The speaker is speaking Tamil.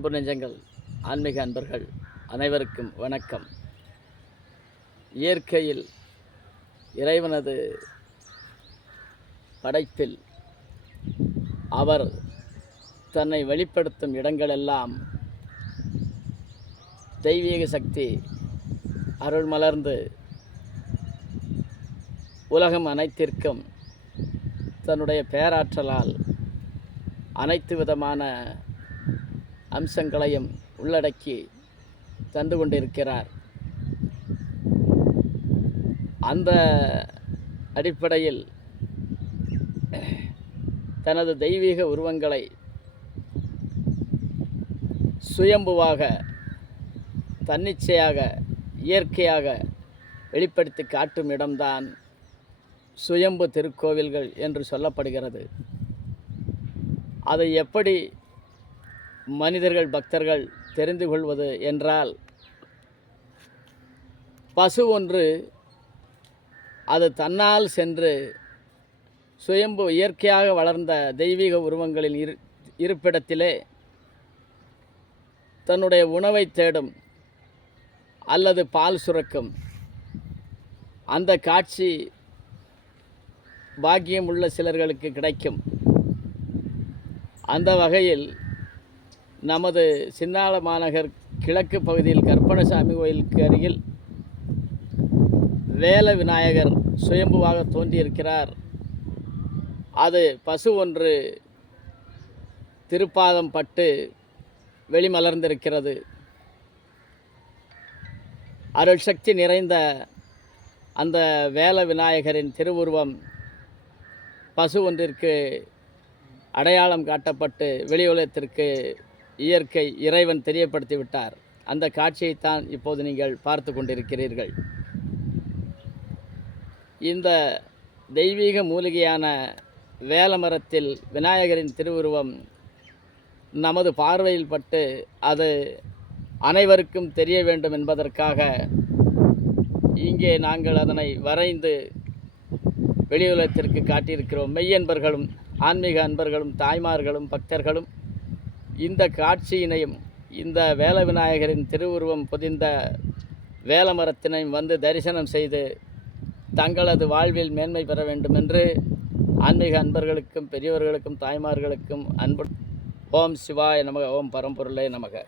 அன்பு நெஞ்சங்கள், ஆன்மீக அன்பர்கள் அனைவருக்கும் வணக்கம். இயற்கையில் இறைவனது படைப்பில் அவர் தன்னை வெளிப்படுத்தும் இடங்களெல்லாம் தெய்வீக சக்தி அருள் மலர்ந்து உலகம் அனைத்திற்கும் தன்னுடைய பேராற்றலால் அனைத்து விதமான அம்சங்களையும் உள்ளடக்கி தந்து கொண்டிருக்கிறார். அந்த அடிப்படையில் தனது தெய்வீக உருவங்களை சுயம்புவாக, தன்னிச்சையாக, இயற்கையாக வெளிப்படுத்தி காட்டும் இடம்தான் சுயம்பு திருக்கோவில்கள் என்று சொல்லப்படுகிறது. அதை எப்படி மனிதர்கள், பக்தர்கள் தெரிந்து கொள்வது என்றால், பசு ஒன்று அது தன்னால் சென்று சுயம்பு இயற்கையாக வளர்ந்த தெய்வீக உருவங்களின் இருப்பிடத்திலே தன்னுடைய உணவை தேடும் அல்லது பால் சுரக்கும் அந்த காட்சி பாக்கியம் உள்ள சிலர்களுக்கு கிடைக்கும். அந்த வகையில் நமது சின்னாள மாநகர் கிழக்கு பகுதியில் கற்பணசாமி கோயிலுக்கு அருகில் வேல விநாயகர் சுயம்புவாக தோன்றியிருக்கிறார். அது பசு ஒன்று திருப்பாதம் பட்டு வெளிமலர்ந்திருக்கிறது. அருள் சக்தி நிறைந்த அந்த வேல விநாயகரின் திருவுருவம் பசு ஒன்றிற்கு அடையாளம் காட்டப்பட்டு வெளி உலகத்திற்கு இயற்கை இறைவன் தெரியப்படுத்திவிட்டார். அந்த காட்சியைத்தான் இப்போது நீங்கள் பார்த்து கொண்டிருக்கிறீர்கள். இந்த தெய்வீக மூலிகையான வேலமரத்தில் விநாயகரின் திருவுருவம் நமது பார்வையில் பட்டு அது அனைவருக்கும் தெரிய வேண்டும் என்பதற்காக இங்கே நாங்கள் அதனை வரைந்து வெளி உலகத்திற்கு காட்டியிருக்கிறோம். மெய்யன்பர்களும், ஆன்மீக அன்பர்களும், தாய்மார்களும், பக்தர்களும் இந்த காட்சியினையும் இந்த வேல விநாயகரின் திருவுருவம் பொதிந்த வேலமரத்தினையும் வந்து தரிசனம் செய்து தங்களது வாழ்வில் மேன்மை பெற வேண்டும் என்று ஆன்மீக அன்பர்களுக்கும், பெரியவர்களுக்கும், தாய்மார்களுக்கும் அன்பு. ஓம் சிவாய நமக. ஓம் பரம்பொருளே நமக.